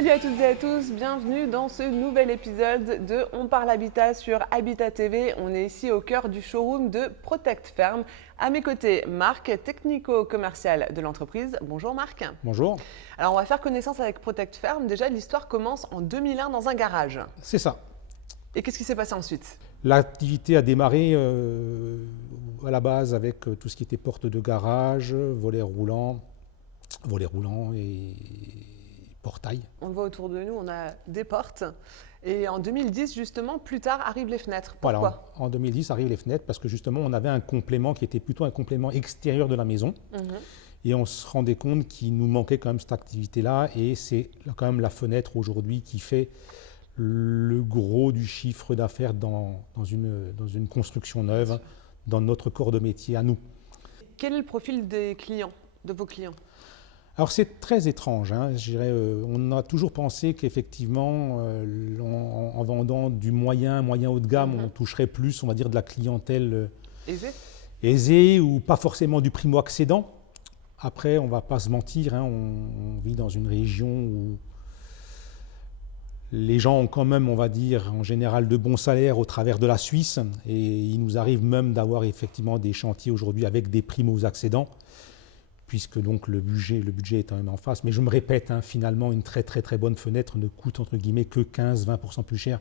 Salut à toutes et à tous, bienvenue dans ce nouvel épisode de On parle habitat sur Habitat TV. On est ici au cœur du showroom de Protect Ferme. À mes côtés, Marc, technico-commercial de l'entreprise. Bonjour Marc. Bonjour. Alors on va faire connaissance avec Protect Ferme. Déjà, l'histoire commence en 2001 dans un garage. C'est ça. Et qu'est-ce qui s'est passé ensuite? L'activité a démarré à la base avec tout ce qui était porte de garage, volets roulants et portail. On le voit autour de nous, on a des portes. Et en 2010, justement, plus tard, arrivent les fenêtres. Pourquoi? Voilà, en 2010 arrivent les fenêtres parce que justement on avait un complément qui était plutôt un complément extérieur de la maison. Et on se rendait compte qu'il nous manquait quand même cette activité-là. Et c'est quand même la fenêtre aujourd'hui qui fait le gros du chiffre d'affaires dans une construction neuve, dans notre corps de métier à nous. Quel est le profil des clients, de vos clients? Alors c'est très étrange, hein, je dirais, on a toujours pensé qu'effectivement en vendant du moyen haut de gamme, on toucherait plus, on va dire, de la clientèle aisée ou pas forcément du primo-accédant. Après, on ne va pas se mentir, hein, on vit dans une région où les gens ont quand même, on va dire, en général de bons salaires au travers de la Suisse, et il nous arrive même d'avoir effectivement des chantiers aujourd'hui avec des primo-accédants, puisque donc le budget est quand même en face. Mais je me répète, hein, finalement, une très bonne fenêtre ne coûte entre guillemets que 15-20% plus cher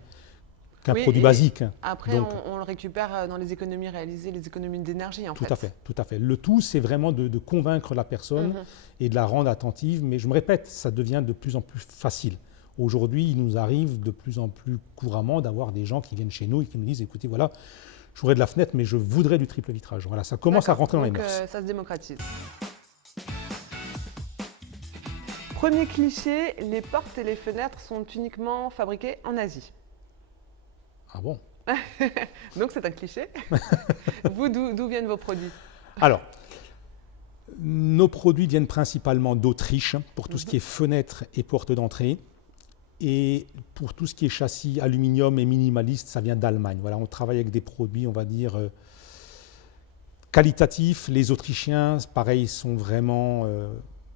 qu'un produit basique. Après, donc, on le récupère dans les économies réalisées, les économies d'énergie en fait. Tout à fait. Le tout, c'est vraiment de convaincre la personne et de la rendre attentive. Mais je me répète, ça devient de plus en plus facile. Aujourd'hui, il nous arrive de plus en plus couramment d'avoir des gens qui viennent chez nous et qui nous disent, écoutez, voilà, je voudrais de la fenêtre, mais je voudrais du triple vitrage. Voilà, ça commence à rentrer dans les mœurs. Ça se démocratise. Premier cliché, les portes et les fenêtres sont uniquement fabriquées en Asie. Ah bon? Donc c'est un cliché. Vous, d'où viennent vos produits? Alors, nos produits viennent principalement d'Autriche pour tout ce qui est fenêtres et portes d'entrée. Et pour tout ce qui est châssis aluminium et minimaliste, ça vient d'Allemagne. Voilà, on travaille avec des produits, on va dire, qualitatifs. Les Autrichiens, pareil, sont vraiment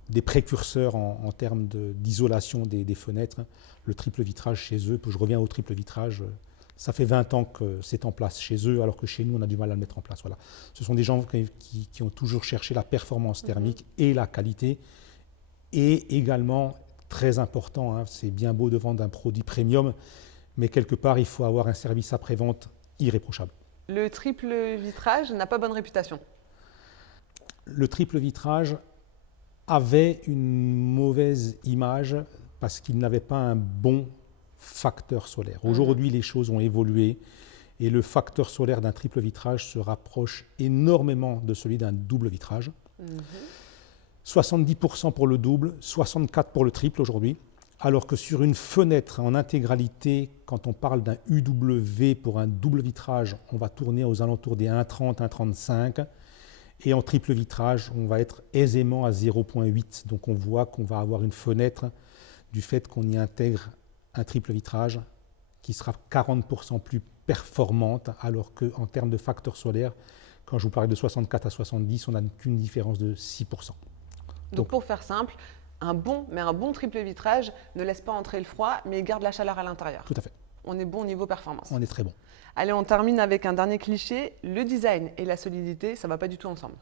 des précurseurs en termes d'isolation des fenêtres. Le triple vitrage chez eux, je reviens au triple vitrage, ça fait 20 ans que c'est en place chez eux, alors que chez nous, on a du mal à le mettre en place. Voilà. Ce sont des gens qui ont toujours cherché la performance thermique et la qualité, et également, très important, hein, c'est bien beau de vendre un produit premium, mais quelque part, il faut avoir un service après-vente irréprochable. Le triple vitrage n'a pas bonne réputation. Le triple vitrage avait une mauvaise image parce qu'il n'avait pas un bon facteur solaire. Aujourd'hui, les choses ont évolué et le facteur solaire d'un triple vitrage se rapproche énormément de celui d'un double vitrage. 70% pour le double, 64% pour le triple aujourd'hui, alors que sur une fenêtre en intégralité, quand on parle d'un UW pour un double vitrage, on va tourner aux alentours des 1,30, 1,35. Et en triple vitrage, on va être aisément à 0,8. Donc on voit qu'on va avoir une fenêtre du fait qu'on y intègre un triple vitrage qui sera 40% plus performante, alors qu'en termes de facteur solaire, quand je vous parlais de 64 à 70, on n'a qu'une différence de 6%. Donc pour faire simple, un bon triple vitrage ne laisse pas entrer le froid, mais garde la chaleur à l'intérieur. Tout à fait. On est bon au niveau performance. On est très bon. Allez, on termine avec un dernier cliché. Le design et la solidité, ça ne va pas du tout ensemble.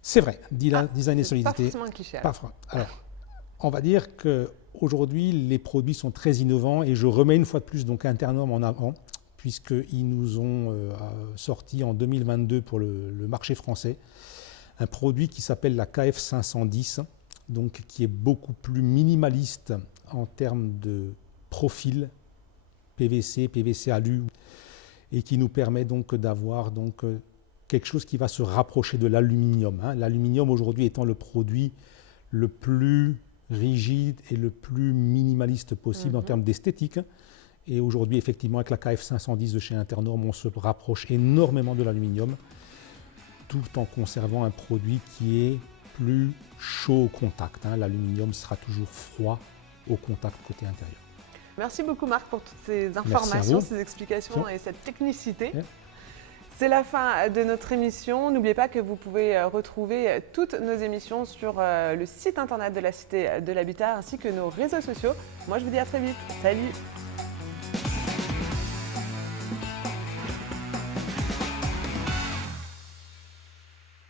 C'est vrai, design et solidité. Pas forcément un cliché. Alors, on va dire qu'aujourd'hui, les produits sont très innovants et je remets une fois de plus donc Internorm en avant, puisqu'ils nous ont sorti en 2022 pour le marché français un produit qui s'appelle la KF510, donc qui est beaucoup plus minimaliste en termes de profil PVC alu, et qui nous permet donc d'avoir quelque chose qui va se rapprocher de l'aluminium. L'aluminium aujourd'hui étant le produit le plus rigide et le plus minimaliste possible en termes d'esthétique. Et aujourd'hui, effectivement, avec la KF510 de chez Internorm, on se rapproche énormément de l'aluminium, tout en conservant un produit qui est plus chaud au contact. L'aluminium sera toujours froid au contact côté intérieur. Merci beaucoup Marc pour toutes ces informations, ces explications et cette technicité. C'est la fin de notre émission. N'oubliez pas que vous pouvez retrouver toutes nos émissions sur le site internet de la Cité de l'Habitat ainsi que nos réseaux sociaux. Moi, je vous dis à très vite. Salut!